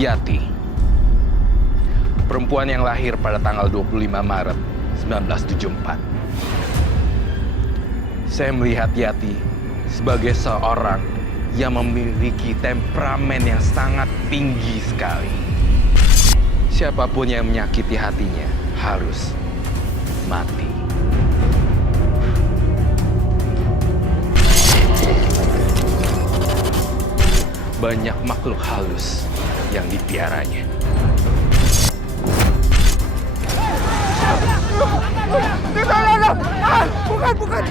Yati, perempuan yang lahir pada tanggal 25 Maret 1974. Saya melihat Yati sebagai seorang yang memiliki temperamen yang sangat tinggi sekali. Siapapun yang menyakiti hatinya harus mati. Banyak makhluk halus yang dipiaranya. Bukan.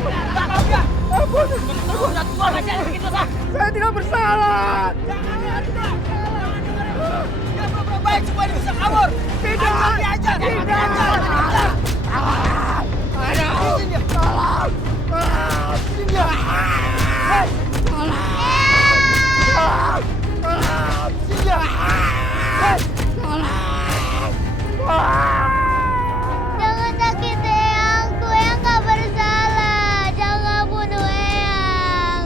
Ampun. Saya tidak bersalah. Dia berbuat baik supaya dia bisa kabur. Tidak. Jangan sakiti Eyangku, Eyang gak bersalah. Jangan bunuh Eyang.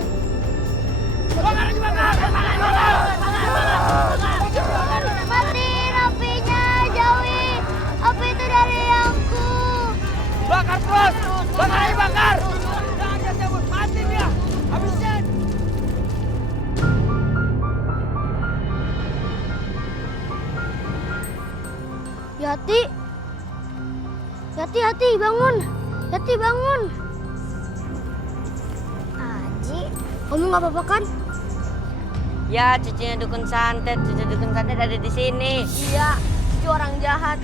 Matiin apinya, jauhi api itu dari Eyangku. Bakar terus. Bakar. Jangan dia cabut. Mati dia. Habisin. Yati, bangun. Yati, bangun. Aji, kamu nggak apa-apa kan? Ya, cucunya dukun santet ada di sini. Iya, itu orang jahat.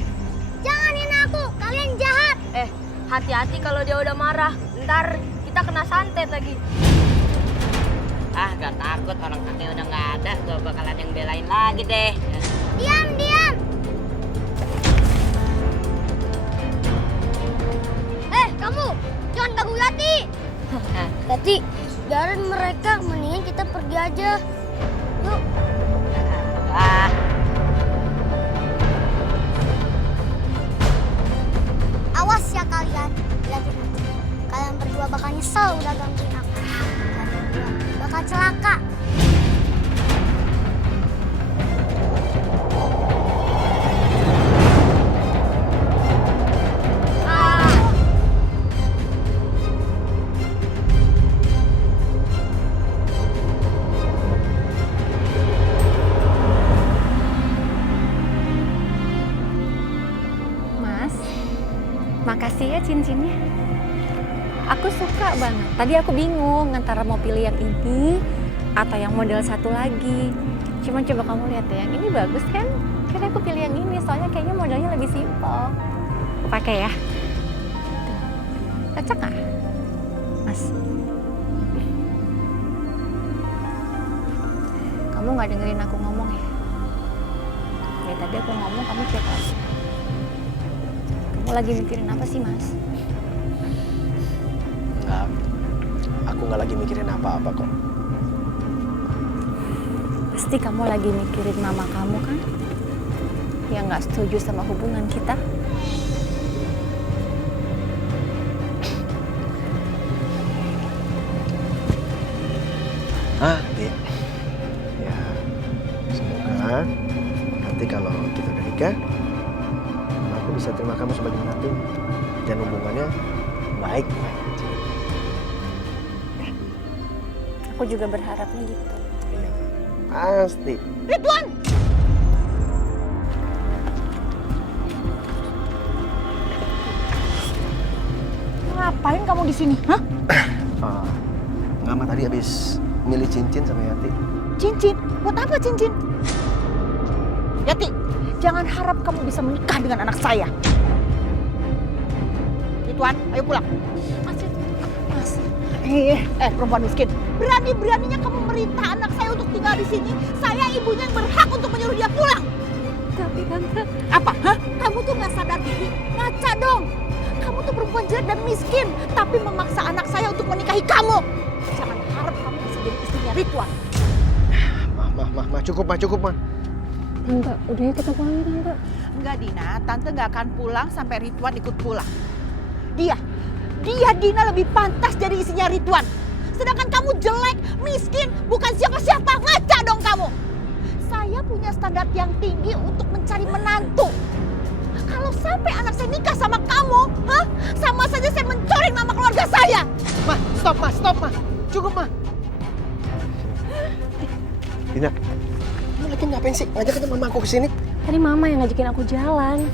Janganin aku, kalian jahat. Hati-hati kalau dia udah marah. Ntar kita kena santet lagi. Ah, gak takut, orang kakek udah gak ada. Gue bakalan yang belain lagi deh. Diam. Kamu, jangan ganggu Yati. Yati, biarin mereka, mendingan kita pergi aja. Yuk. Ah, Awas ya kalian. Kalian berdua bakal nyesel udah gangguin aku. Kalian berdua bakal celaka. Makasih ya cincinnya. Aku suka banget. Tadi aku bingung antara mau pilih yang ini atau yang model satu lagi. Cuman coba kamu lihat ya, yang ini bagus kan? Karena aku pilih yang ini, soalnya kayaknya modelnya lebih simpel. Aku pakai ya. Tuh. Cocok nggak, Mas? Kamu nggak dengerin aku ngomong ya? Ya tadi aku ngomong, kamu cek aja. Kamu lagi mikirin apa sih, Mas? Enggak. Aku nggak lagi mikirin apa-apa kok. Pasti kamu lagi mikirin mama kamu kan? Yang nggak setuju sama hubungan kita. Dik. Ya, semoga nanti kalau kita udah nikah, aku bisa terima kamu sebagai menantu dan hubungannya baik aja. Aku juga berharapnya gitu. Iya, pasti. Ridwan! Ngapain kamu di sini? Hah? Nggak, mah tadi habis milih cincin sama Yati. Cincin? Buat apa cincin? Yati, jangan harap kamu bisa menikah dengan anak saya. Ridwan, ayo pulang. Mas. Perempuan miskin. Berani-beraninya kamu merintah anak saya untuk tinggal di sini. Saya ibunya yang berhak untuk menyuruh dia pulang. Tapi Tante... Apa? Hah? Kamu tuh nggak sadar diri? Ngaca dong. Kamu tuh perempuan jelek dan miskin, tapi memaksa anak saya untuk menikahi kamu. Jangan harap kamu bisa jadi istrinya Ridwan. Mah, cukup, mah. Tante, udah ya kita pulang ya, Tante. Enggak, Dina. Tante nggak akan pulang sampai Ridwan ikut pulang. Dia Dina lebih pantas jadi istrinya Ridwan. Sedangkan kamu jelek, miskin, bukan siapa-siapa. Ngaca dong kamu. Saya punya standar yang tinggi untuk mencari menantu. Kalau sampai anak saya nikah sama kamu, sama saja saya mencoreng nama keluarga saya. Ma, stop ma. Cukup ma. Dina, kamu lagi ngapain sih? Ngajak aja mama aku kesini. Tadi mama yang ngajakin aku jalan.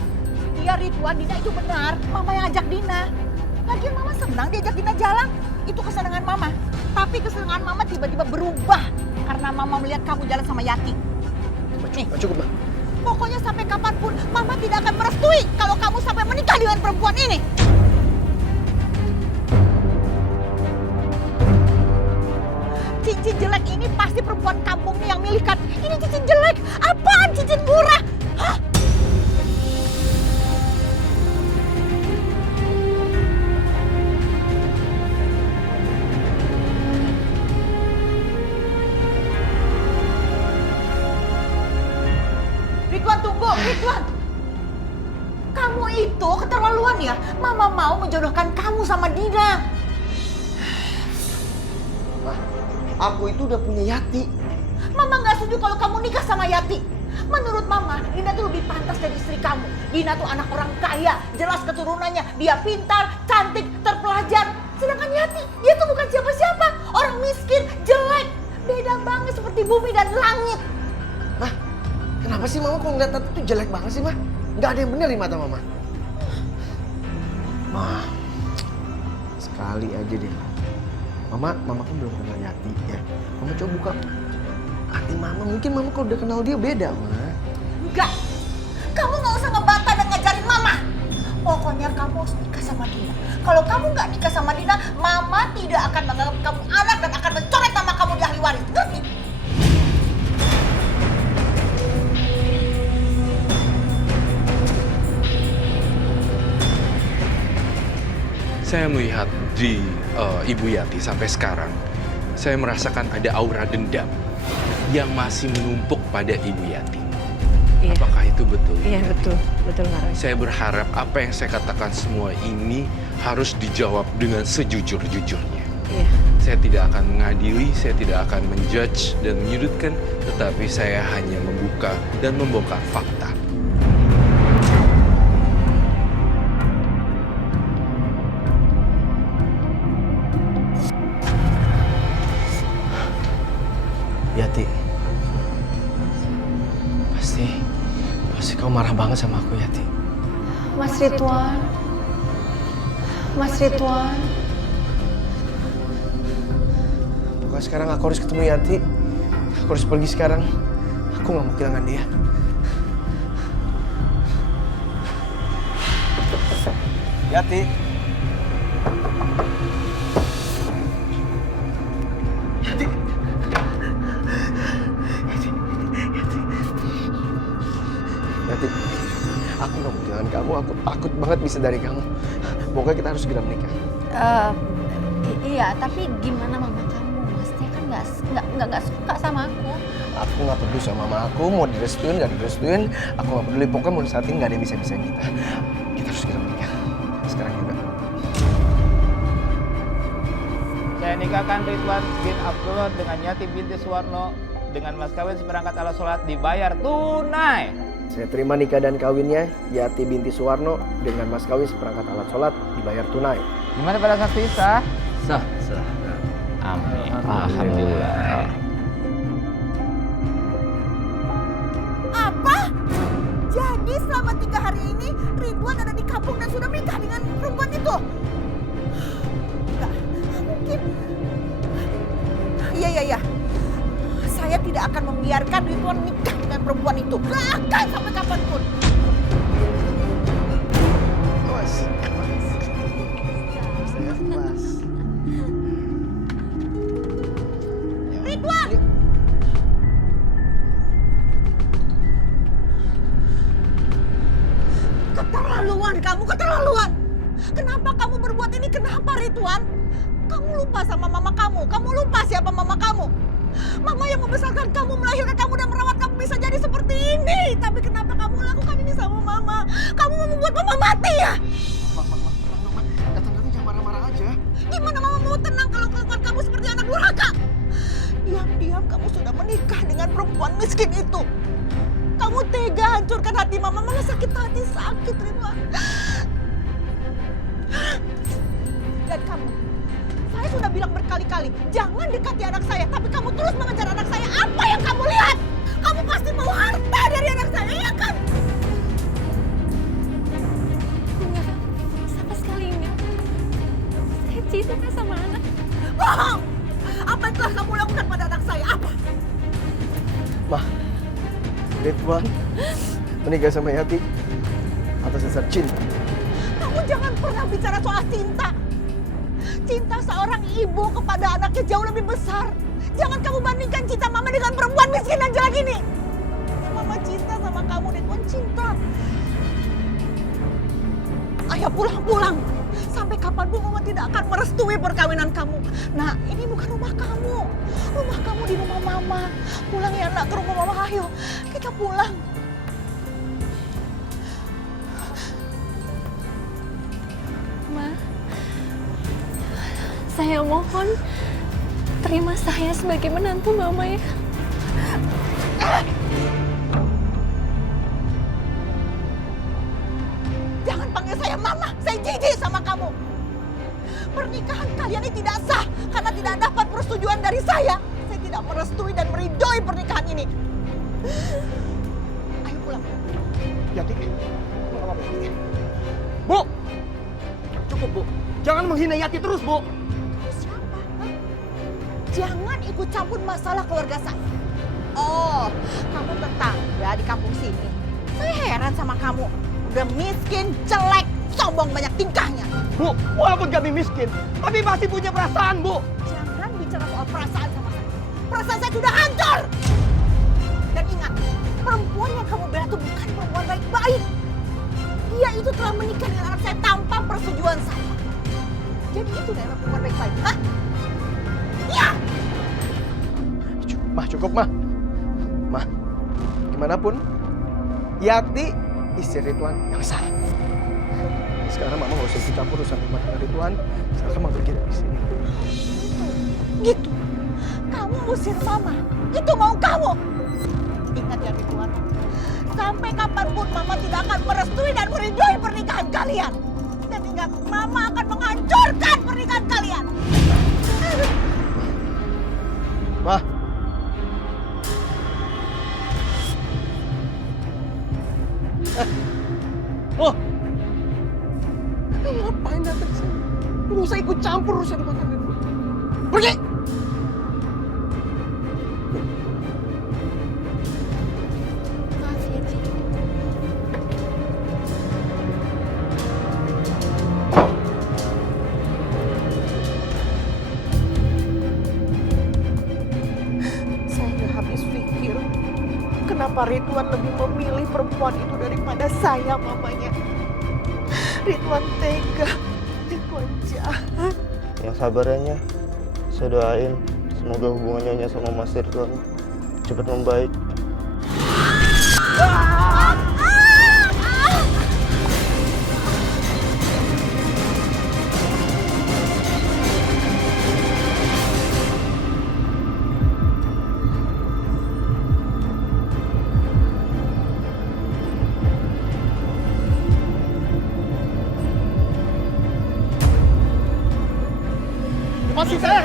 Iya Ridwan, Dina itu benar. Mama yang ajak Dina. Lagian mama senang diajak Dina jalan. Itu kesenangan mama. Tapi kesenangan mama tiba-tiba berubah karena mama melihat kamu jalan sama Yati. Cukup ma. Pokoknya sampai kapanpun mama tidak akan merestui kalau kamu sampai menikah dengan perempuan ini. Cincin jelek ini pasti perempuan kampungnya yang milikan. Ini cincin jelek. Apaan cincin murah? Hah? Ridwan, tunggu, Ridwan. Kamu itu keterlaluan ya. Mama mau menjodohkan kamu sama Dina. Aku itu udah punya Yati. Mama nggak setuju kalau kamu nikah sama Yati. Menurut Mama, Dina tuh lebih pantas dari istri kamu. Dina tuh anak orang kaya, jelas keturunannya. Dia pintar, cantik, terpelajar. Sedangkan Yati, dia tuh bukan siapa-siapa. Orang miskin, jelek. Beda banget seperti bumi dan langit. Mah, kenapa sih mama kok ngeliat Tati tuh jelek banget sih mah? Nggak ada yang bener di mata mama. Mah, sekali aja deh. Mama kan belum kenal Yati ya. Mama coba buka hati mama. Mungkin mama kalau udah kenal dia beda, Ma. Enggak. Kamu nggak usah ngebantah dan ngajarin Mama. Pokoknya kamu harus nikah sama Dina. Kalau kamu nggak nikah sama Dina, Mama tidak akan menganggap kamu anak dan akan mencoret nama kamu di ahli waris. Ngerti? Saya melihat di Ibu Yati sampai sekarang, saya merasakan ada aura dendam yang masih menumpuk pada Ibu Yati. Iya. Apakah itu betul? Iya betul Kak. Saya berharap apa yang saya katakan semua ini harus dijawab dengan sejujur-jujurnya. Iya. Saya tidak akan mengadili, saya tidak akan menjudge dan menyudutkan, tetapi saya hanya membuka dan membongkar fakta. Yati, pasti kau marah banget sama aku, Yati. Mas Ridwan. Pokoknya sekarang aku harus ketemu Yati. Aku harus pergi sekarang. Aku nggak mau kehilangan dia. Yati. Yati, aku gak mau kehilangan kamu, aku takut banget bisa dari kamu. Pokoknya kita harus segera menikah. Iya, tapi gimana mama kamu? Masnya kan nggak suka sama aku. Aku gak peduli sama mama aku, mau direstuin, gak direstuin. Aku gak peduli, pokoknya mulai saat ini gak ada yang bisa-bisain kita. Kita harus segera menikah. Sekarang juga. Saya nikahkan Ridwan bin Abdullah dengan Yati binti Suwarno dengan mas kawin seperangkat alat sholat dibayar tunai. Saya terima nikah dan kawinnya Yati binti Suwarno dengan mas kawin seperangkat alat sholat dibayar tunai. Gimana pada saksi sah? Sah. Amin. Alhamdulillah. Apa? Jadi selama 3 hari ini Ridwan ada di kampung dan sudah menikah dengan perempuan itu? Enggak mungkin. Iya. Saya tidak akan membiarkan Ridwan nikah dengan perempuan itu. Gak akan sampai kapanpun. Ridwan! Keterlaluan kamu, keterlaluan! Kenapa kamu berbuat ini? Kenapa Ridwan? Kamu lupa sama mama kamu. Kamu lupa siapa mama kamu. Mama yang membesarkan kamu, melahirkan kamu dan merawat kamu bisa jadi seperti ini. Tapi kenapa kamu lakukan ini sama mama? Kamu mau membuat mama mati ya? Mama, datang-datang jangan marah-marah aja. Gimana mama mau tenang kalau kelakuan kamu seperti anak durhaka? Diam-diam kamu sudah menikah dengan perempuan miskin itu. Kamu tega hancurkan hati mama, malah sakit hati, sakit Ridwan. Dan kamu, saya sudah bilang berkali-kali, jangan dekati anak saya, tapi kamu terus mengejar anak saya. Apa yang kamu lihat? Kamu pasti mau harta dari anak saya, ya kan? Enggak, sama sekali enggak. Saya cinta sama anak. Bohong! Apa yang telah kamu lakukan pada anak saya? Apa? Ma, Ridwan menikah sama Yati atas dasar cinta. Kamu jangan pernah bicara soal cinta. Cinta seorang ibu kepada anaknya jauh lebih besar. Jangan kamu bandingkan cinta mama dengan perempuan miskin dan jelek ini. Mama cinta sama kamu, Ridwan, cinta. Ayo pulang-pulang. Sampai kapanpun mama tidak akan merestui perkawinan kamu. Nah, ini bukan rumah kamu. Rumah kamu di rumah mama. Pulang ya nak, ke rumah mama. Ayo, kita pulang. Ma, saya mohon terima saya sebagai menantu mama ya. Jangan panggil saya mama, saya jijik sama kamu. Pernikahan kalian ini tidak sah karena tidak dapat persetujuan dari saya. Saya tidak merestui dan meridoi pernikahan ini. Ayo pulang. Yati, Bu! Cukup, Bu. Jangan menghina Yati terus, Bu. Kamu siapa? Hah? Jangan ikut campur masalah keluarga saya. Oh, kamu tetangga di kampung sini. Saya heran sama kamu. Udah miskin, jelek, sombong, banyak tingkahnya. Bu, walaupun kami miskin, tapi masih punya perasaan, Bu. Jangan bicara soal perasaan sama saya. Perasaan saya sudah hancur. Dan ingat, perempuan yang kamu bela itu bukan perempuan baik-baik. Dia itu telah menikah dengan anak saya tanpa persetujuan saya. Jadi itu adalah perempuan baik-baik, hah? Iya! Cukup, Ma. Ma, gimana pun, Yati istri Ridwan yang sah. Sekarang Mama nggak usah ikut campur urusan rumah tangga Ridwan. Sekarang Mama pergi dari sini. Gitu. Kamu usir mama. Itu mau kamu. Ingat ya Ridwan. Sampai kapanpun mama tidak akan merestui dan meridoi pernikahan kalian. Dan ingat, mama akan menghancurkan pernikahan kalian. Ma. Oh. Ngapain datang ke sini? Lu usah ikut campur urusan rumah tangga gue. Pergi! Maaf ya, Ci. Saya udah habis pikir. Kenapa Ridwan lebih memilih perempuan itu daripada saya, mamanya. Ridwan tega. Ridwan jahat. Yang sabarnya, saya doain semoga hubungannya Nyonya sama Mas Ridwan cepat membaik. Lepasin saya!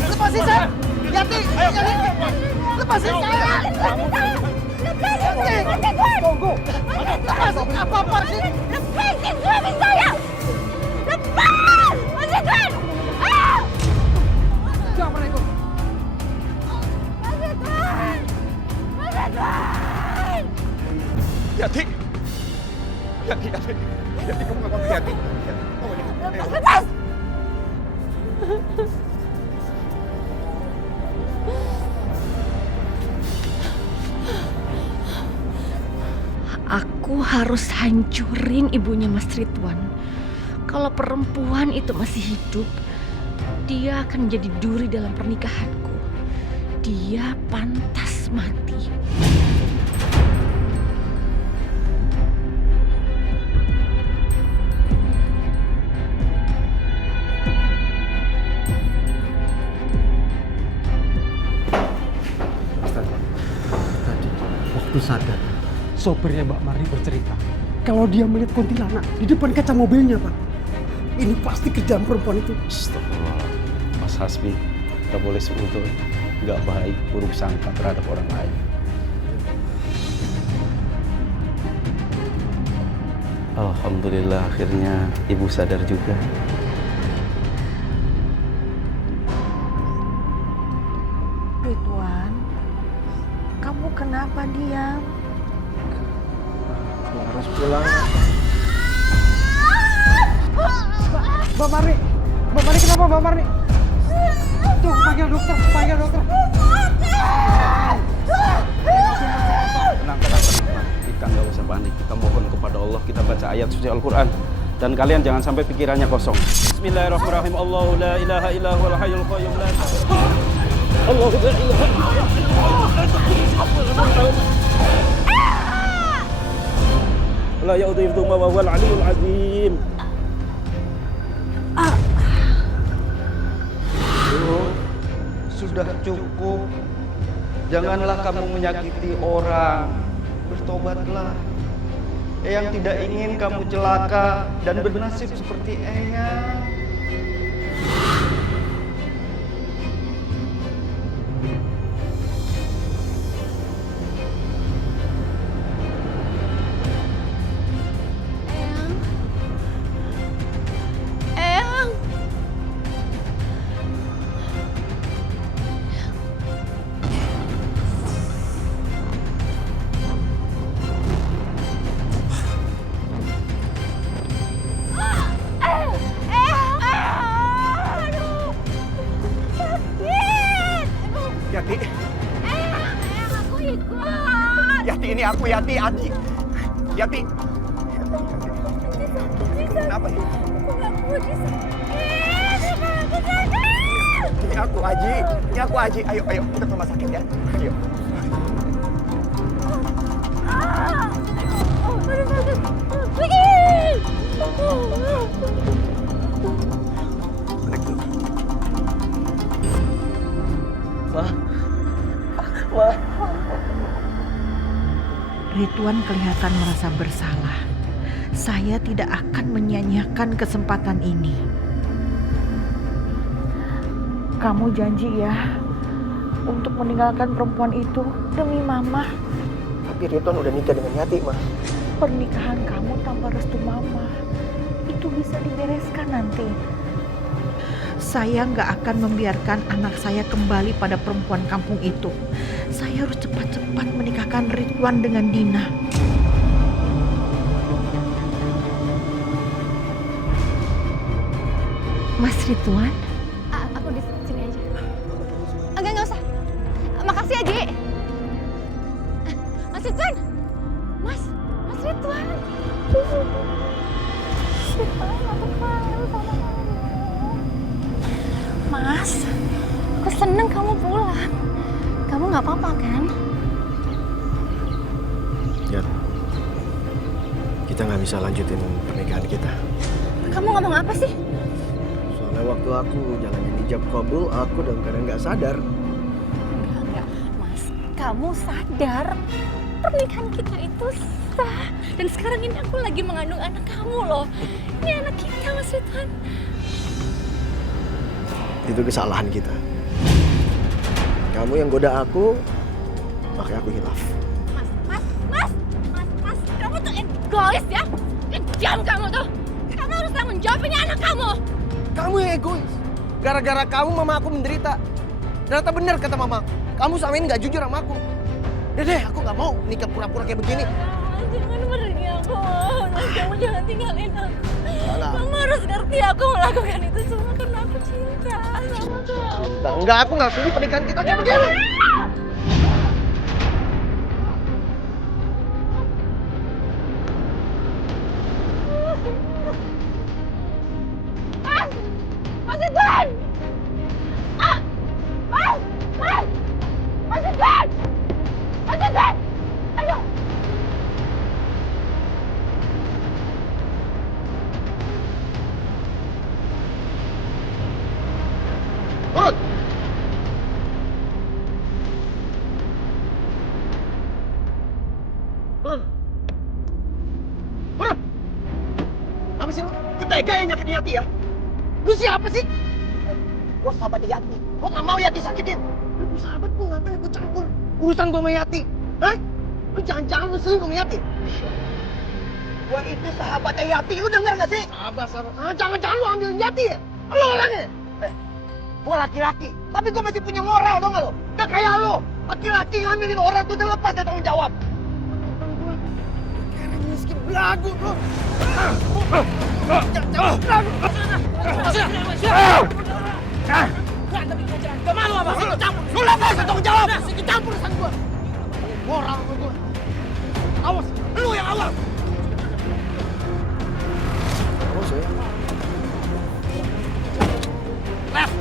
Lepasin saya! Yati! Yati! Lepasin saya! Lepasin! Tunggu! Lepasin apa-apa sih? Lepasin suami saya! Lepas! Mas Ridwan! Ah! Jangan ikut! Mas Ridwan! Mas Ridwan! Yati! Yati, Yati! Yati, kamu nggak apa-apa, Yati! Lepas! Aku harus hancurin ibunya Mas Ridwan. Kalau perempuan itu masih hidup, dia akan jadi duri dalam pernikahanku. Dia pantas mati. begitu sadar, sopirnya Mbak Marni bercerita kalau dia melihat kuntilanak di depan kaca mobilnya, Pak. Ini pasti kerjaan perempuan itu. Astagfirullah. Mas Hasbi, kita boleh seudon. Nggak baik buruk sangka terhadap orang lain. Alhamdulillah akhirnya ibu sadar juga. Ridwan, kamu kenapa diam? Harus pulang. Mbak Marni kenapa Mbak Marni? Tuh, panggil dokter. Tenang. Kita nggak usah panik. Kita mohon kepada Allah, kita baca ayat suci Al-Quran. Dan kalian jangan sampai pikirannya kosong. Bismillahirrahmanirrahim. Allahu la ilaha illa huwal hayyul qayyum la Allahu la ilaha la ya'udhu ma huwal aliyyul azim. Sudah cukup. Janganlah kamu menyakiti orang. Bertobatlah. Eyang tidak ingin kamu celaka dan bernasib seperti Eyang. Eyang. Yati, Aku ikut. Yati ini aku Yati, Aji. Yati. Kenapa ini? Ini aku Aji. Ayo kita ke rumah sakit ya. Ayo. Ridwan kelihatan merasa bersalah. Saya tidak akan menyia-nyiakan kesempatan ini. Kamu janji ya untuk meninggalkan perempuan itu demi Mama. Tapi Ridwan udah nikah dengan Yati, Ma. Pernikahan kamu tanpa restu Mama itu bisa dibereskan nanti. Saya nggak akan membiarkan anak saya kembali pada perempuan kampung itu. Saya harus cepat-cepat menikahkan Ridwan dengan Dina. Mas Ridwan? Aku di sini aja. Nggak usah. Makasih ya, Ji. Mas Ridwan! Mas Ridwan! Mas, aku seneng kamu pulang. Kamu nggak apa-apa kan? Ya, kita nggak bisa lanjutin pernikahan kita. Kamu ngomong apa sih? Soalnya waktu aku jalanin hijab kabul, aku dalam keadaan nggak sadar. Enggak, Mas. Kamu sadar pernikahan kita itu sah. Dan sekarang ini aku lagi mengandung anak kamu loh. Ini anak kita, Mas Ridwan. Itu kesalahan kita. Kamu yang goda aku, makanya aku hilaf. Mas, kamu tuh egois ya. Kejam kamu tuh. Kamu harus tanggung jawab ini anak kamu. Kamu yang egois. Gara-gara kamu mama aku menderita. Ternyata benar kata mama. Kamu sama ini nggak jujur sama aku. Deh, aku nggak mau nikah pura-pura kayak begini. Jangan pergi aku. Mas, kamu jangan tinggalin aku. Enggak. Kamu harus ngerti aku melakukan itu semua karena aku cinta sama kamu. Enggak, aku nggak setuju pernikahan kita kayak begini. Mas Ridwan! Mas Ridwan! Ayo! Urut! siapa sih lu? Ketega yang nyakitin Yati ya? Lu siapa sih? Gua sahabat Yati. Gua gak mau Yati sakitin. Lu sahabat gua, ngapain ikut campur urusan gua sama Yati? Hah? Lu jangan-jangan lu selingkuh sama Yati? Gua itu sahabatnya Yati, lu denger gak sih? Sahabat. Jangan-jangan lu ambilin Yati ya? Lu orangnya? Gua laki-laki, tapi gua masih punya moral, tau gak lu? Gak kayak lu. Laki-laki ngambilin orang tuh udah lepas dari tanggung jawab. Kayak orang miskin belagu, lu. Jangan belagu. Gak malu apa? Lu lepas dari tanggung jawab. Sikit campur urusan gua. Moral gua. Awas, lu yang awas. Awas ya. Left.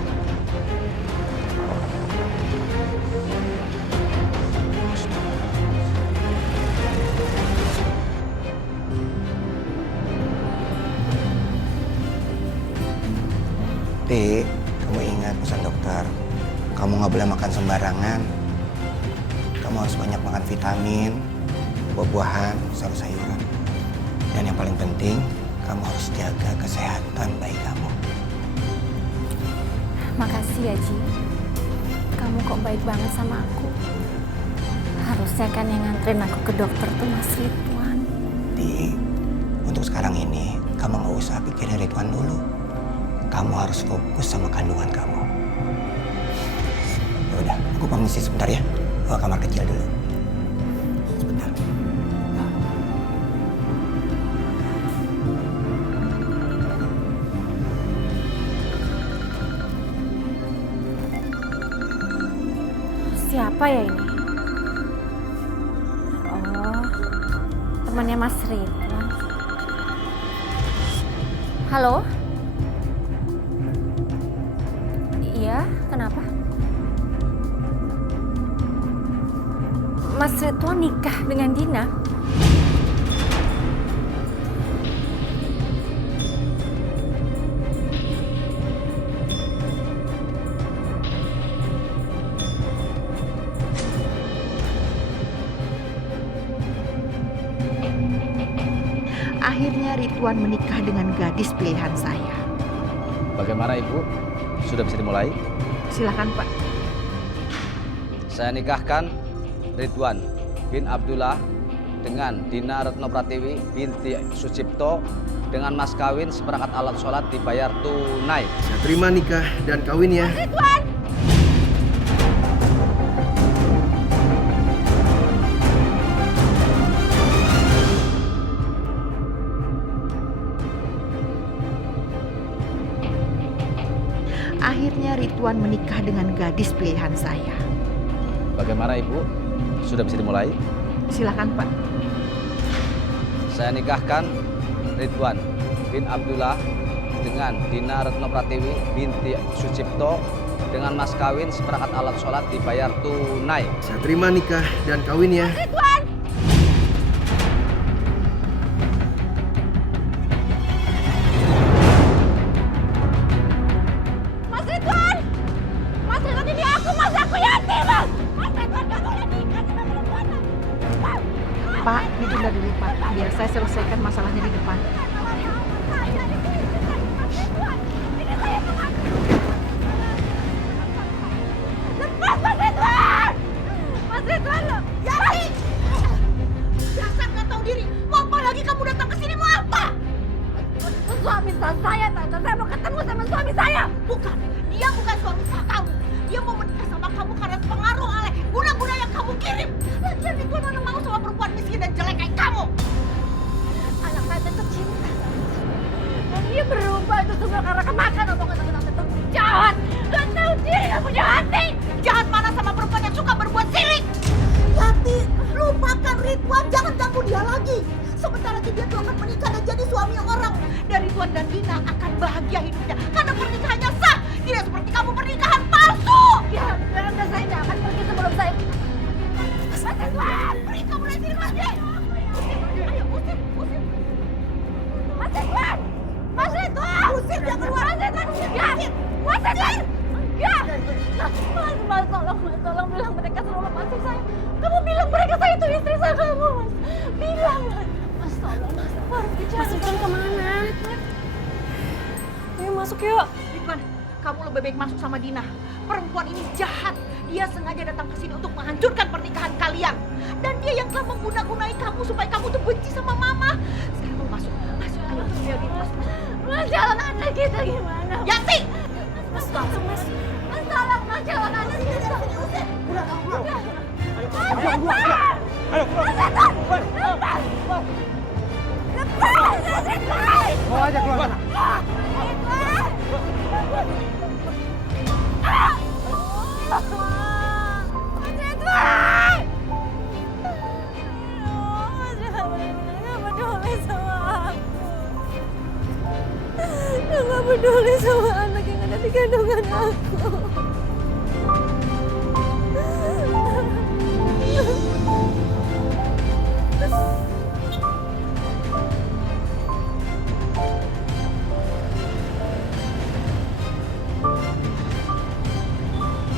Dik, kamu ingat pesan dokter. Kamu nggak boleh makan sembarangan. Kamu harus banyak makan vitamin, buah-buahan, sayur-sayuran. Dan yang paling penting, kamu harus jaga kesehatan bayi kamu. Makasih ya, Ji. Kamu kok baik banget sama aku. Harusnya kan yang nganterin aku ke dokter tuh Mas Ridwan. Dik, untuk sekarang ini, kamu nggak usah pikirin Ridwan dulu. Kamu harus fokus sama kandungan kamu. Ya udah, aku permisi sebentar ya. Ke kamar kecil dulu. Sebentar. Siapa ya ini? Oh, temannya Mas Ridwan. Halo? Iya, kenapa? Mas Ridwan nikah dengan Dina? Akhirnya Ridwan menikah dengan gadis pilihan saya. Bagaimana Ibu? Sudah bisa dimulai? Silakan Pak. Saya nikahkan Ridwan bin Abdullah dengan Dina Retno Pratiwi binti Sucipto dengan mas kawin seperangkat alat sholat dibayar tunai. Saya terima nikah dan kawin ya. Ridwan! Akhirnya Ridwan menikah dengan gadis pilihan saya. Bagaimana Ibu? Sudah bisa dimulai? Silakan Pak. Saya nikahkan Ridwan bin Abdullah dengan Dina Retno Pratiwi binti Sucipto dengan mas kawin seperangkat alat sholat dibayar tunai. Saya terima nikah dan kawin ya. Ridwan! Mas Ridwan! Mas Ridwan ini aku, Mas, aku Yati, Mas! Mas Ridwan, gak boleh nikah sama perempuan! Pak, ditunda dulu Pak, biar saya selesaikan masalahnya di depan. Lepas Mas Ridwan! Mas Ridwan, Yati! Dasar nggak tahu diri, mau apa lagi kamu datang ke sini, mau apa? Suami saya, Tante. Saya mau ketemu sama suami saya. Bukan, dia bukan suami kamu. Dia mau menikah sama kamu karena pengaruh oleh guna-guna yang kamu kirim. Lagian itu mana mau sama perempuan miskin dan jelek kayak kamu. Anak saya tetap cinta sama saya. Dan dia berubah itu semua karena kemakan omongan tante itu jahat. Gak tahu diri, gak punya hati. Jahat mana sama perempuan yang suka berbuat sirik. Yati, lupakan Ridwan, jangan ganggu dia lagi. Sebentar lagi dia tuh akan menikah dan jadi suami orang. Dan Ridwan dan Dina akan bahagia hidupnya karena pernikahannya sah. Tidak seperti kamu pernikahan palsu. Ya, dan saya tidak akan pergi sebelum saya. Mas Ridwan, pergi kamu dari sini, Mas. Ayo, usir. Mas Ridwan! Mas Ridwan! Usir dia keluar. Mas Ridwan, usir. Ya, Mas Ridwan! Ya! Mas, tolong bilang mereka suruh lepasin saya. Kamu bilang mereka saya itu istri saya kamu, Mas. Bilang, Mas. Mas, tolong, Mas. Harus bicara. Mas Ridwan kemana? masuk yuk. Ridwan, kamu lebih baik masuk sama Dina. Perempuan ini jahat. Dia sengaja datang ke sini untuk menghancurkan pernikahan kalian. Dan dia yang telah mengguna-gunai kamu supaya kamu tuh benci sama mama. Sekarang kamu masuk. Masuk, ayo Dina, masuk. Mas, jalan anak kita gimana? Yanti! Mas, tolong mas. Mas, tolong mas, jalan anak kita. Udah, pulang. Bawa aja keluar sana. Nggak peduli sama anak yang ada di kandungan aku.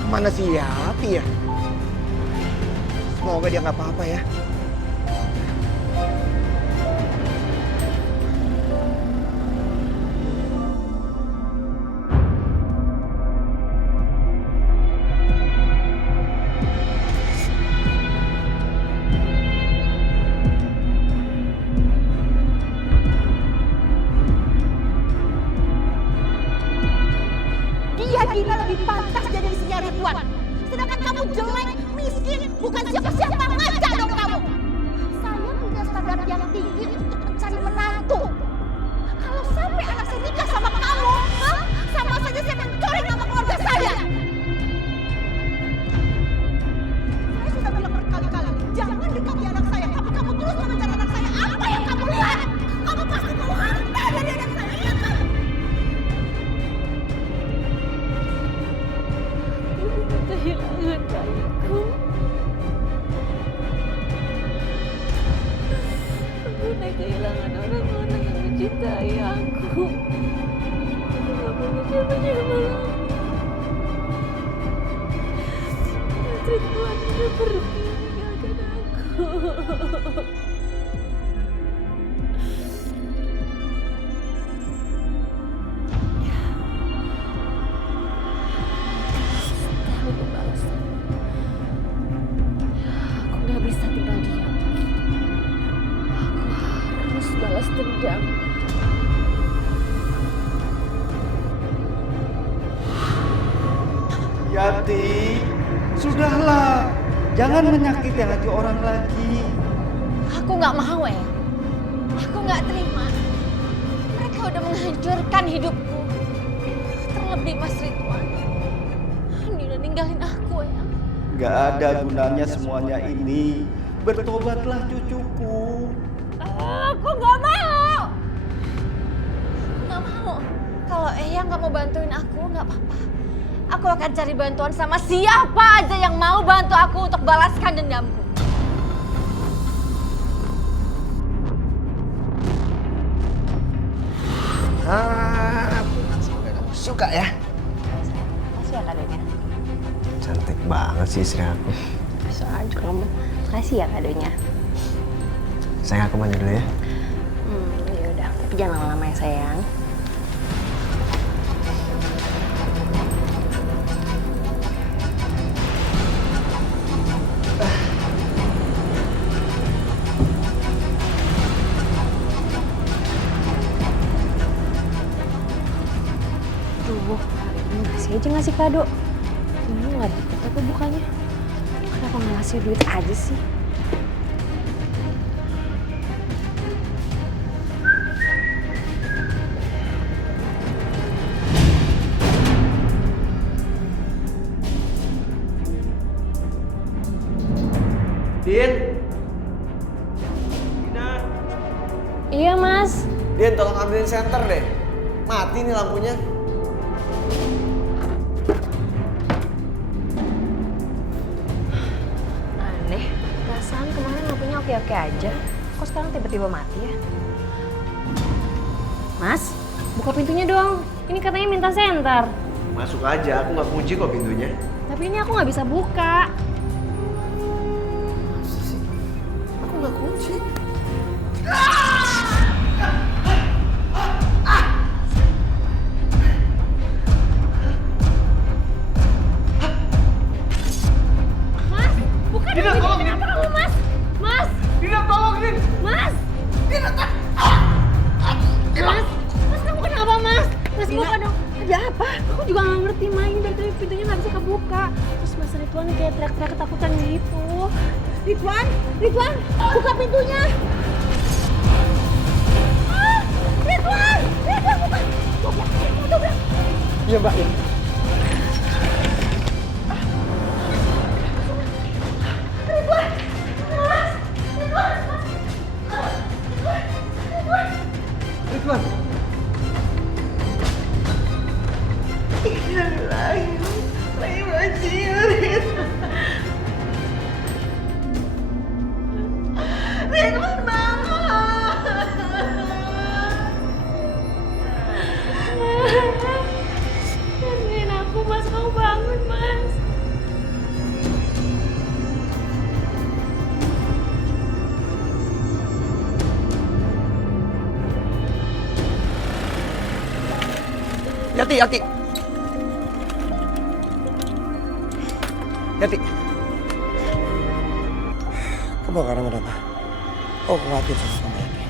Mana si Yati ya? Semoga dia nggak apa-apa ya. Dina lebih pantas jadi istrinya Ridwan. Sedangkan kamu jelek, miskin, bukan siapa-siapa. Ngaca dong kamu. Saya punya standar yang tinggi untuk mencari menantu. Kalau sampai anak saya nikah sama kamu, sama saja saya mencoreng nama keluarga saya. Saya sudah bilang berkali-kali, jangan dekati anak saya. Tapi kamu terus mengejar anak saya. Apa yang kamu lihat? Kamu pasti mau harta dari anak saya, iya kan? Kehilangan bayiku. Aku udah kehilangan orang-orang yang mencintai aku. Aku gak punya siapa-siapa lagi. Ridwan udah pergi meninggalkan aku. Aku gak bisa tinggal diam. Aku harus balas dendam. Yati, sudahlah. Jangan menyakiti hati orang lagi. Aku nggak mau ya. Aku nggak terima. Mereka udah menghancurkan hidupku. Terlebih Mas Ridwan. Dia udah ninggalin aku ya. Gak ada gunanya semuanya ini. Bertobatlah cucuku. Aku nggak mau. Nggak mau. Kalau Eyang nggak mau bantuin aku, nggak apa-apa. Aku akan cari bantuan sama siapa aja yang mau bantu aku untuk balaskan dendamku. Semoga kamu suka ya. Makasih ya kadonya. Cantik banget sih istri aku. Bisa aja kamu. Makasih ya kadonya. Sayang, aku mandi dulu ya. Ya udah, tapi jangan lama-lama ya sayang. Duh, hari ini masih aja ngasih kado. Ini nggak dikit apa bukannya? Kenapa nggak ngasih duit aja sih? Din. Dina. Iya mas. Din, tolong ambilin senter deh. Mati nih lampunya. Aneh, perasaan kemarin lampunya oke-oke aja. Kok sekarang tiba-tiba mati ya? Mas, buka pintunya dong. Ini katanya minta senter. Masuk aja, aku nggak kunci kok pintunya. Tapi ini aku nggak bisa buka. Aku nggak kunci. Mas, buka dong. Ada apa? Aku juga nggak ngerti main dari tadi pintunya nggak bisa kebuka. Terus Mas Ridwan kayak teriak-teriak ketakutan gitu. Ridwan, Ridwan, buka pintunya. Ridwan, Ridwan, buka. Dobrak. Iya Mbak. Ya. Ridwan, Mas, Ridwan. Ridwan bangun. Bantuin aku Mas, kamu bangun Mas. Yati, Yati. Yati. Kebakaran kenapa? Oh, khawatir sama kamu, Yati.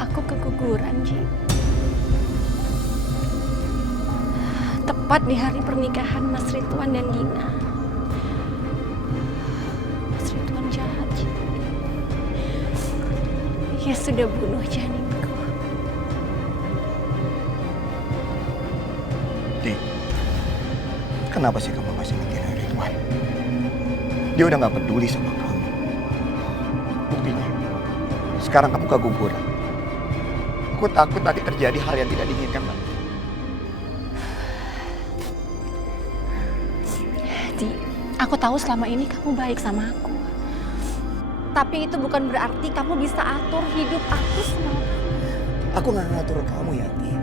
Aku keguguran, Ji. Tepat di hari pernikahan Mas Ridwan dan Gina. Mas Ridwan jahat, Ji. Dia sudah bunuh janinku. Di, kenapa sih kamu masih mikirin Ridwan? Dia udah gak peduli sama kamu. Buktinya, sekarang kamu keguguran. Aku takut nanti terjadi hal yang tidak diinginkan lagi. Di, aku tahu selama ini kamu baik sama aku. Tapi itu bukan berarti kamu bisa atur hidup aku semau. Aku gak ngatur kamu, Yati.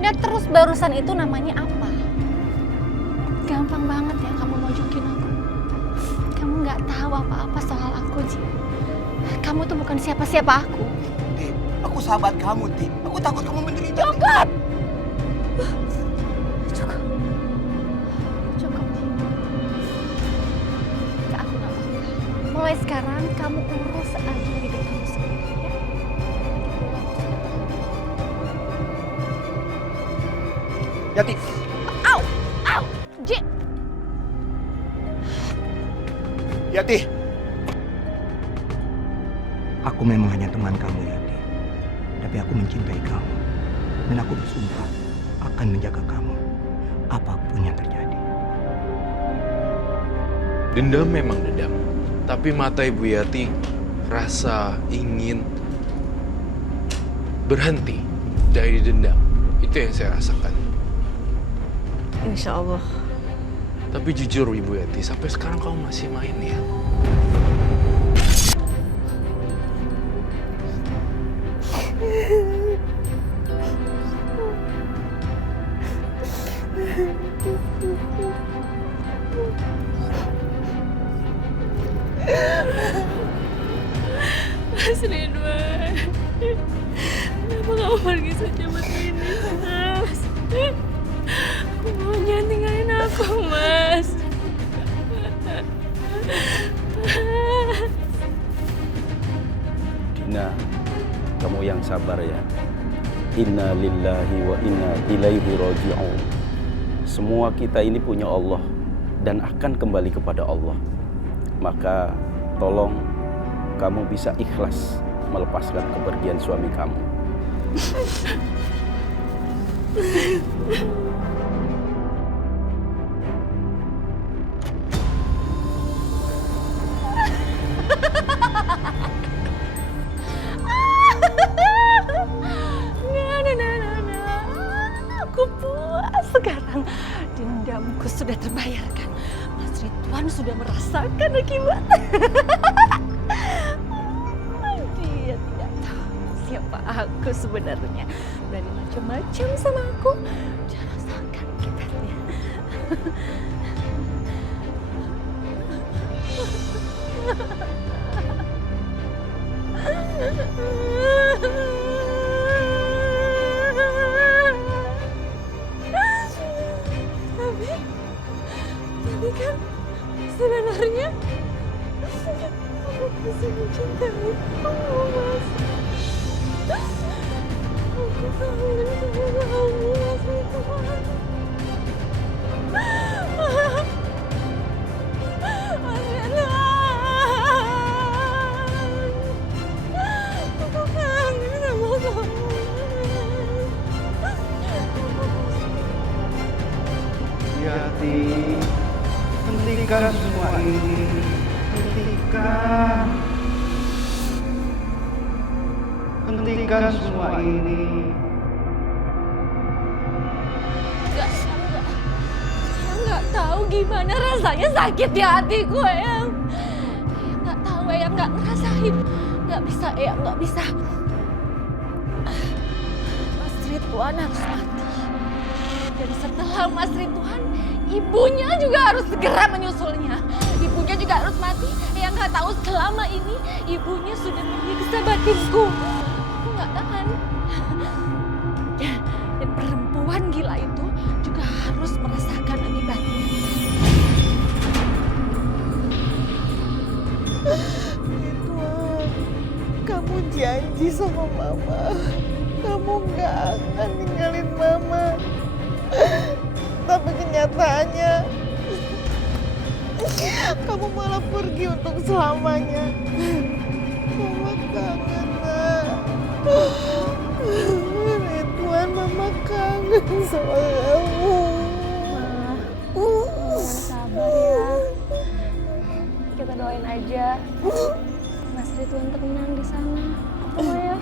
Nah terus barusan itu namanya apa? Gampang banget ya kamu mojokin aku. Kamu nggak tahu apa-apa soal aku, Ji. Kamu tuh bukan siapa-siapa aku. Di, aku sahabat kamu, Di. Aku takut kamu menderita. Cukup! Cukup. Cukup, Ji. Gak, aku nggak mau. Mulai sekarang kamu urus aja hidup kamu sendiri, ya? Yati. Au! Au! Ji! Yati. Aku memang hanya teman kamu, Yati. Tapi aku mencintai kamu. Dan aku bersumpah akan menjaga kamu. Apapun yang terjadi. Dendam memang dendam. Tapi mata Ibu Yati rasa ingin berhenti dari dendam. Itu yang saya rasakan. Insya Allah. Tapi jujur Ibu Yati, sampai sekarang kamu masih main ya? Mas Ridwan, kenapa kamu pergi secepat ini, Mas? Aku mau jangan tinggalin aku, Mas. Dina, kamu yang sabar ya. Inna lillahi wa inna ilaihi raji'un. Semua kita ini punya Allah dan akan kembali kepada Allah. Maka tolong kamu bisa ikhlas melepaskan kepergian suami kamu. Aku puas sekarang. Dendamku sudah terbayarkan. Mas Ridwan sudah merasakan akibatnya. Dia tidak tahu siapa aku sebenarnya. Berani macam-macam sama aku. Dia rasakan akibatnya. Tapi kan sebenarnya aku masih mencintai kamu, Mas. Aku Yati, hentikan semua ini. Hentikan semua ini. Eyang nggak tahu gimana rasanya sakit di hatiku, Eyang. Eyang nggak tahu, Eyang nggak ngerasain. Nggak bisa, Eyang nggak bisa. Mas Ridwan harus mati. Dan setelah Mas Ridwan, ibunya juga harus segera menyusulnya. Ibunya juga harus mati. Eyang nggak tahu selama ini ibunya sudah menyiksa batinku. Aku nggak tahan. Dan perempuan gila itu juga harus merasakan akibatnya. Ridwan, kamu janji sama Mama. Kamu nggak akan ninggalin Mama. Tapi kenyataannya, kamu malah pergi untuk selamanya. Mama kangen, Nak. Ridwan, Mama kangen sama kamu. Sabar ya. Kita doain aja Mas Ridwan tenang di sana. Oh ya.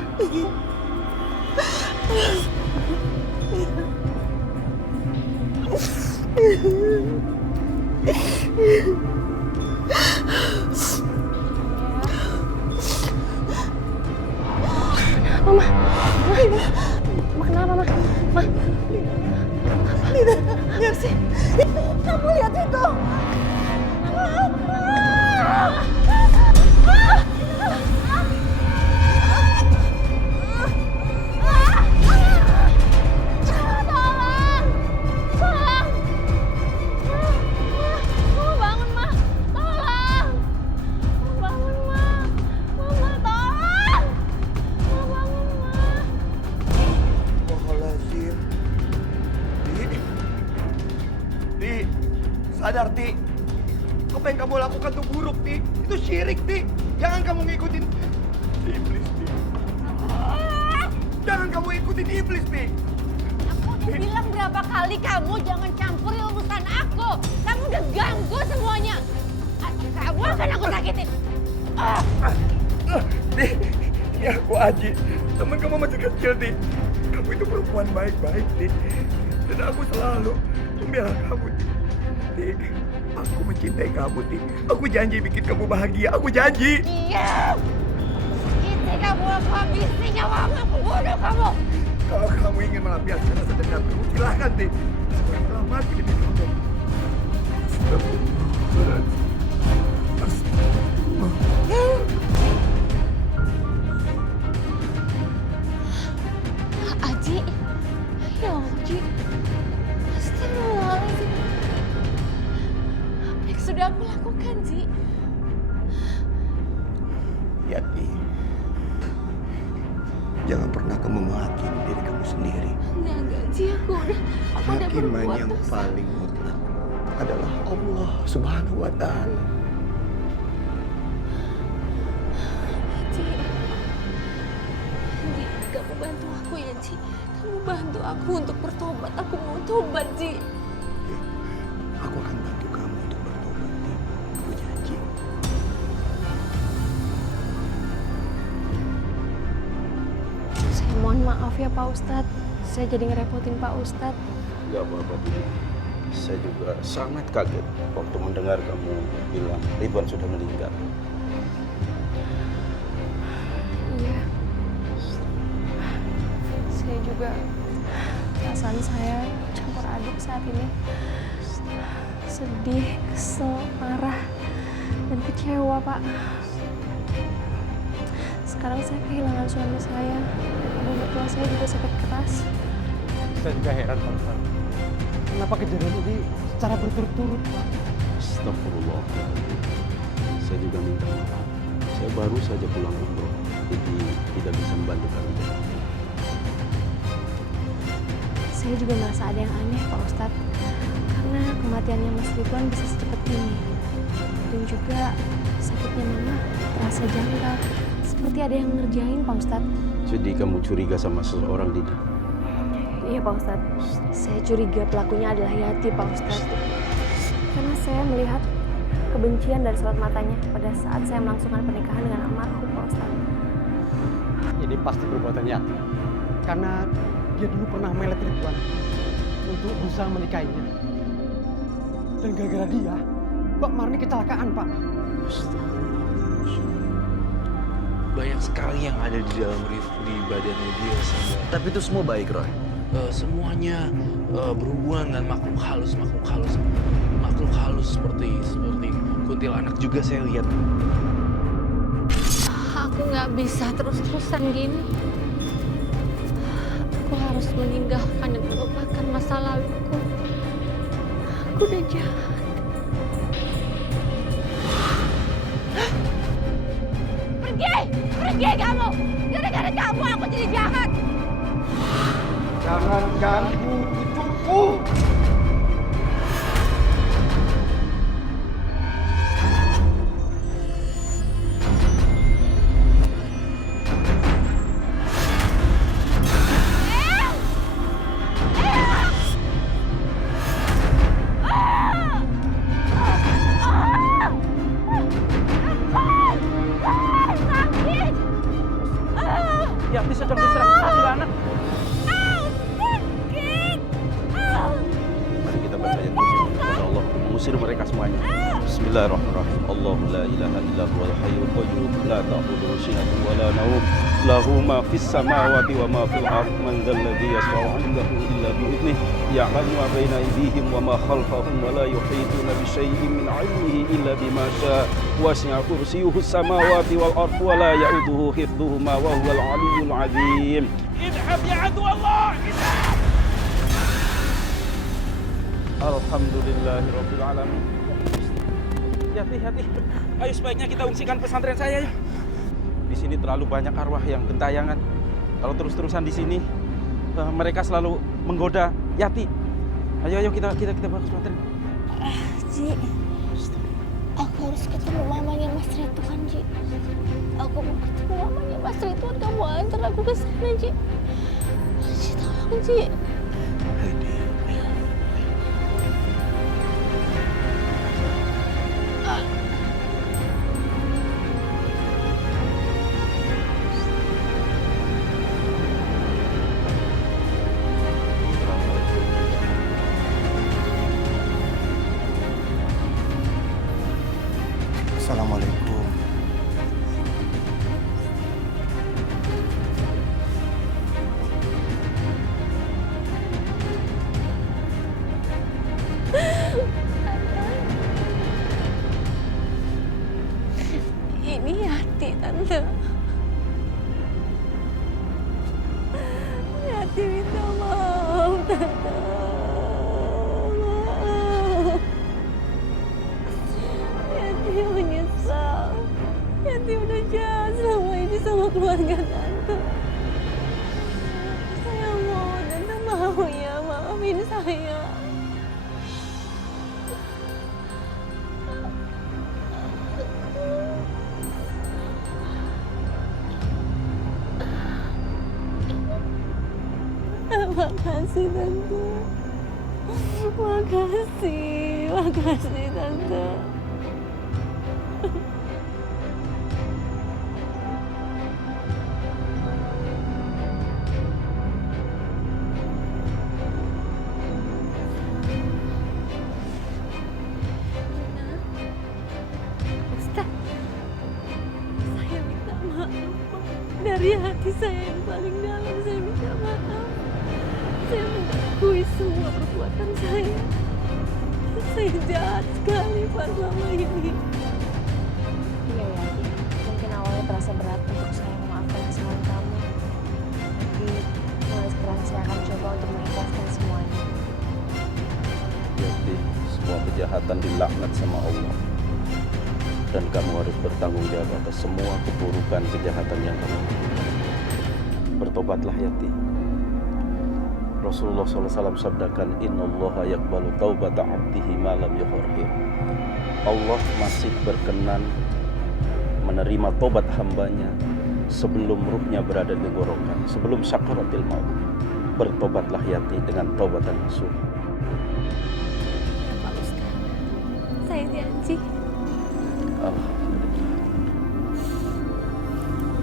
Mama, kenapa, Ma? Lihat sih, kamu lihat itu. Sadar, Ti. Apa yang kamu lakukan itu buruk, Ti. Itu syirik, Ti. Jangan kamu ngikutin iblis, Ti. Jangan kamu ikutin iblis, Ti. Aku udah bilang berapa kali kamu jangan campur urusan aku. Kamu udah ganggu semuanya. Kamu akan aku sakitin. Ti, ini aku Aji. Teman kamu masih kecil, Ti. Kamu itu perempuan baik-baik, Ti. Dan aku selalu membela kamu, Ti. Ti, aku mencintai kamu, Ti. Aku janji bikin kamu bahagia. Aku janji. Diam! Ini kamu, aku habisi nyawamu, aku bunuh kamu. Kalau kamu ingin melampiaskan rasa dendammu, silahkan, Ti. Aku telah mati demi kamu. Aji, ya Aji, astagfirullahaladzim. Apa yang sudah aku lakukan, Ji? Yati, jangan pernah kamu menghakimi diri kamu sendiri. Enggak, Ji, aku udah Hakiman berbuat yang dosa. paling mutlak adalah Allah Subhanahu wa Ta'ala. Ji, kamu bantu aku ya, Ji. Kamu bantu aku untuk bertobat. Aku mau tobat, Ji. Aku akan bantu kamu untuk bertobat, Ti. Aku janji. Saya mohon maaf ya Pak Ustadz. Saya jadi ngerepotin Pak Ustadz. Gak apa-apa, Didi. Saya juga sangat kaget waktu mendengar kamu bilang Ridwan sudah meninggal. Iya. Saya juga, perasaan saya campur aduk saat ini. Sedih, kesel, marah, dan kecewa, Pak. Sekarang saya kehilangan suami saya. Dan ibu tua saya juga sakit keras. Saya juga heran, Pak Ustadz. Kenapa kejadian ini secara berturut-turut, Pak? Astagfirullah. Saya juga minta maaf. Saya baru saja pulang umroh, jadi tidak bisa membantu kalian. Saya juga merasa ada yang aneh, Pak Ustadz. Karena kematiannya Mas Ridwan bisa secepat ini. Dan juga sakitnya Mama terasa janggal. Seperti ada yang ngerjain, Pak Ustadz. Jadi kamu curiga sama seseorang, Didi? Iya, Pak Ustadz. Saya curiga pelakunya adalah Yati, Pak Ustadz. karena saya melihat kebencian dari sorot matanya pada saat saya melangsungkan pernikahan dengan almarhum Pak Ustadz. Ini pasti perbuatan Yati. Karena dia dulu pernah melet Ridwan untuk berusaha menikahinya. Dan gara-gara dia, Mbak Marni kecelakaan, Pak. Banyak sekali yang ada di dalam di badannya dia semua. Tapi itu semua baik, Roy. Semuanya berhubungan dengan makhluk halus seperti kuntilanak juga saya lihat. Aku nggak bisa terus-terusan gini. Aku harus meninggalkan dan melupakan masa laluku. Aku udah jahat. Pergi kamu! Gara-gara kamu aku jadi jahat! Jangan ganggu hidupku! Yati sedang diserang kuntilanak. Mari kita baca ayat kursi kepada Allah untuk mengusir mereka semuanya. Bismillahirrahmanirrahim. Allahu la ilaha illa huwal hayyul qayyum la ta'khudhuhu sinatun wa la nawm lahu ma fis samawati wa ma fil ardh man dzal ladzi yashfa'u 'indahu illa bi idhnihi ya'lamu ma baina aydihim wa ma khalfahum wa la yuhituna bi shay'in min 'ilmihi illa bima sha'a wasi'a kursiyyuhu as-samawati wal ardh wa la ya'uduhu hifdhuhuma wa huwal 'aliyyul 'azim. Idhab ya adu Allah. Alhamdulillahirabbil alamin. Hati-hati. Ayo sebaiknya kita ungsikan pesantren saya ya. Di sini terlalu banyak arwah yang gentayangan. Kalau terus-terusan di sini mereka selalu menggoda Yati. Ayo kita bawa ke pesantren. Ji, aku harus ketemu mamanya Mas Ridwan, Ji. Aku mau ketemu mamanya Mas Ridwan, kamu antar aku ke sana, Ji. Ji, tolong, Ji. Assalamualaikum. Ini Yati, Tante. Yati minta maaf, Tante. Maaf. Yati menyesal. Yati udah jahat selama ini sama keluarga Tante. Saya mohon, Tante mau ya, maafin saya. Makasih Tante. Makasih Tante. Ustaz, saya minta maaf. Dari hati saya yang paling dalam saya minta maaf. Saya mengakui semua perbuatan saya. Saya jahat sekali Pak selama ini. Iya ya, mungkin awalnya terasa berat untuk saya memaafkan kesalahan kamu. Tapi mulai sekarang saya akan coba untuk mengikhlaskan semuanya. Yati, semua kejahatan dilaknat sama Allah. Dan kamu harus bertanggung jawab atas semua keburukan kejahatan yang kamu lakukan. Bertobatlah Yati. Rasulullah SAW sabdakan, Innallaha yakbalu taubata abdihi malam yukhorhir. Allah masih berkenan menerima tobat hambanya sebelum ruhnya berada di tenggorokan, sebelum sakaratil maut. Bertobatlah Yati dengan taubatan nasuh. Pak Ustaz, Saya janji.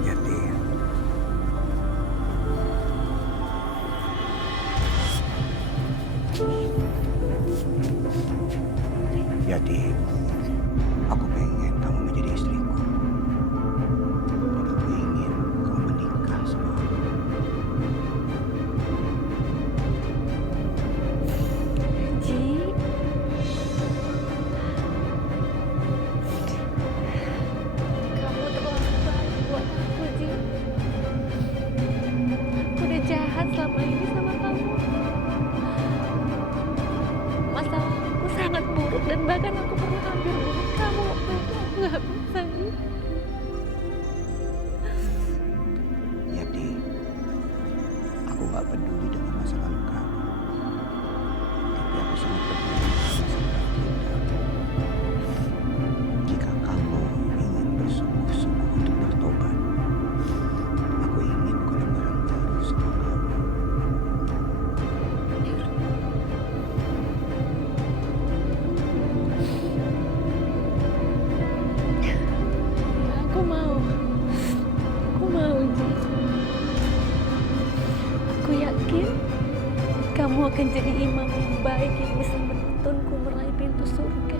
Yati. Yati, aku pengen kamu menjadi istriku. Dan aku ingin kamu menikah sama aku. Ji. Kamu terlalu baik buat aku, Ji. Aku udah jahat selama ini sama kamu. Masalahku sangat buruk dan bahkan aku pernah hampir bunuh kamu waktu itu. Aku gak bisa, Ji. Yati, aku gak peduli dengan masa lalu kamu. Tapi aku sangat peduli dengan masa depan kita. Jika kamu ingin bersungguh-sungguh untuk bertobat, aku ingin buka lembaran baru sama kamu. Aku mau, Ji. Aku yakin kamu akan jadi imam yang baik yang bisa menuntunku meraih pintu surga.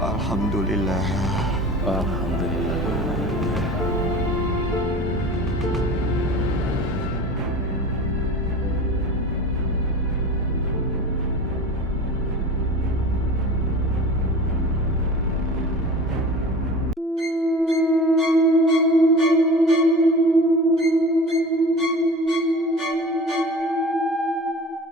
Alhamdulillah. Alhamdulillah.